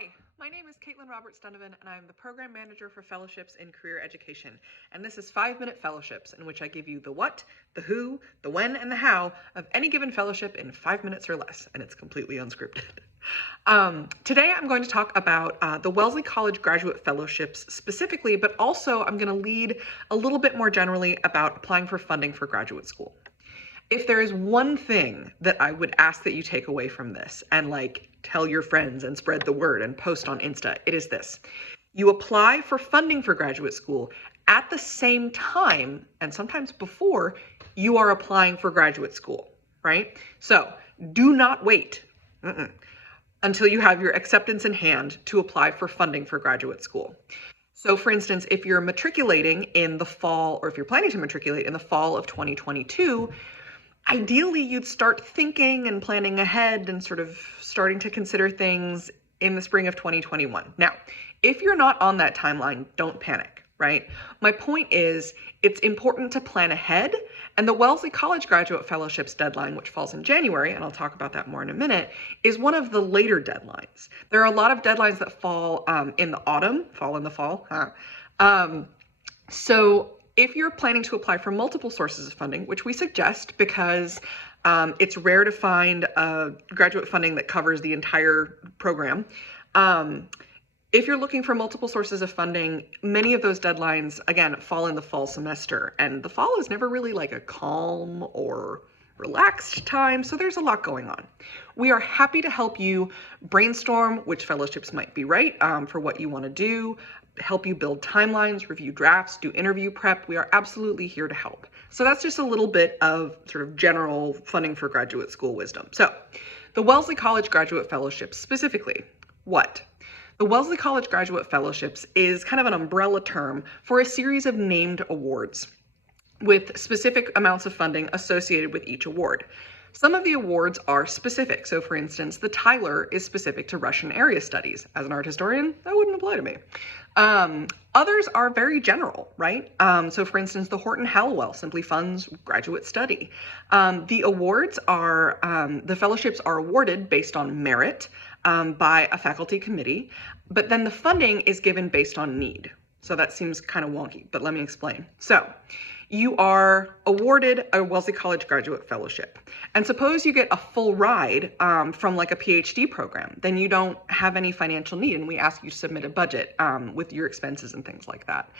Hi, my name is Caitlin Roberts-Donovan, and I'm the Program Manager for Fellowships in Career Education. And this is 5-Minute Fellowships, in which I give you the what, the who, the when, and the how of any given fellowship in 5 minutes or less, and it's completely unscripted. Today I'm going to talk about the Wellesley College Graduate Fellowships specifically, but also I'm going to lead a little bit more generally about applying for funding for graduate school. If there is one thing that I would ask that you take away from this and tell your friends and spread the word and post on Insta, it is this. You apply for funding for graduate school at the same time, and sometimes before, you are applying for graduate school, right? So do not wait until you have your acceptance in hand to apply for funding for graduate school. So for instance, if you're matriculating in the fall, or if you're planning to matriculate in the fall of 2022, ideally, you'd start thinking and planning ahead and sort of starting to consider things in the spring of 2021. Now, if you're not on that timeline, don't panic, right? My point is, it's important to plan ahead, and the Wellesley College Graduate Fellowships deadline, which falls in January, and I'll talk about that more in a minute, is one of the later deadlines. There are a lot of deadlines that fall in the autumn, fall in the fall. So if you're planning to apply for multiple sources of funding, which we suggest because it's rare to find graduate funding that covers the entire program. If you're looking for multiple sources of funding, many of those deadlines, again, fall in the fall semester. And the fall is never really like a calm or relaxed time, so there's a lot going on. We are happy to help you brainstorm which fellowships might be right for what you want to do, help you build timelines, review drafts, do interview prep. We are absolutely here to help. So that's just a little bit of sort of general funding for graduate school wisdom. So the Wellesley College Graduate Fellowships specifically, what? The Wellesley College Graduate Fellowships is kind of an umbrella term for a series of named awards with specific amounts of funding associated with each award. Some of the awards are specific. So for instance, the Tyler is specific to Russian area studies. As an art historian, that wouldn't apply to me. Others are very general, right? So for instance, the Horton Hallowell simply funds graduate study. The awards are, the fellowships are awarded based on merit by a faculty committee, but then the funding is given based on need. So that seems kind of wonky, but let me explain. So you are awarded a Wellesley College Graduate Fellowship. And suppose you get a full ride from like a PhD program, then you don't have any financial need, and we ask you to submit a budget with your expenses and things like that.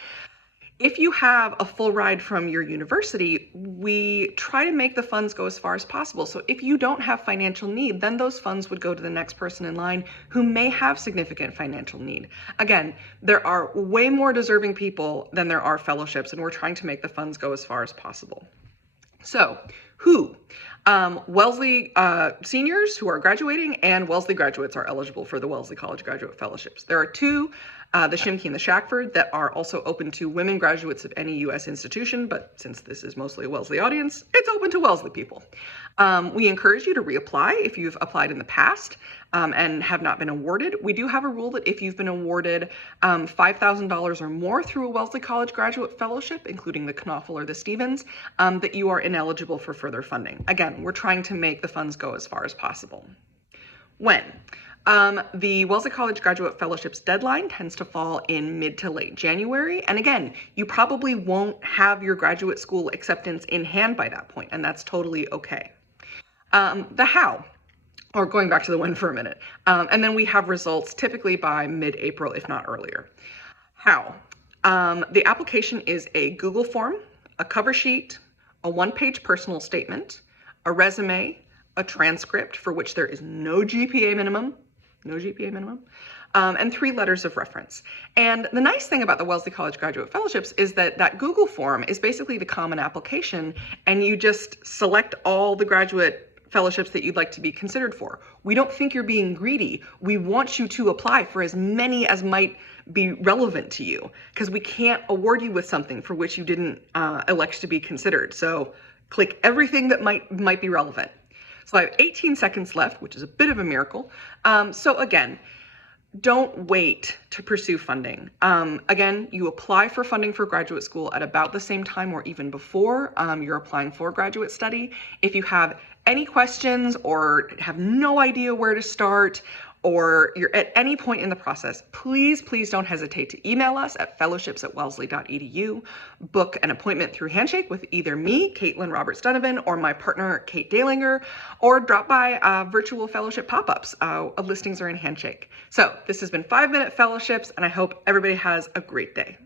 If you have a full ride from your university, we try to make the funds go as far as possible. So if you don't have financial need, then those funds would go to the next person in line who may have significant financial need. Again, there are way more deserving people than there are fellowships, and we're trying to make the funds go as far as possible. So who? Wellesley seniors who are graduating and Wellesley graduates are eligible for the Wellesley College Graduate Fellowships. There are two, the Shimkey and the Shackford, that are also open to women graduates of any U.S. institution, but since this is mostly a Wellesley audience, it's open to Wellesley people. We encourage you to reapply if you've applied in the past and have not been awarded. We do have a rule that if you've been awarded $5,000 or more through a Wellesley College Graduate Fellowship, including the Knoffel or the Stevens, that you are ineligible for further funding. Again, we're trying to make the funds go as far as possible. When? The Wellesley College Graduate Fellowships deadline tends to fall in mid to late January. And again, you probably won't have your graduate school acceptance in hand by that point, and that's totally okay. The how, or going back to the when for a minute. And then we have results typically by mid-April, if not earlier. How? The application is a Google form, a cover sheet, a one-page personal statement, a resume, a transcript for which there is no GPA minimum, and 3 letters of reference. And the nice thing about the Wellesley College Graduate Fellowships is that that Google form is basically the common application, and you just select all the graduate fellowships that you'd like to be considered for. We don't think you're being greedy. We want you to apply for as many as might be relevant to you, because we can't award you with something for which you didn't elect to be considered. So click everything that might be relevant. So I have 18 seconds left, which is a bit of a miracle. So again, don't wait to pursue funding. Again, you apply for funding for graduate school at about the same time or even before you're applying for graduate study. If you have any questions or have no idea where to start, or you're at any point in the process, please don't hesitate to email us at fellowships@wellesley.edu, book an appointment through Handshake with either me, Caitlin Roberts-Donovan, or my partner, Kate Dalinger, or drop by virtual fellowship pop-ups. Listings are in Handshake. So this has been 5 Minute Fellowships, and I hope everybody has a great day.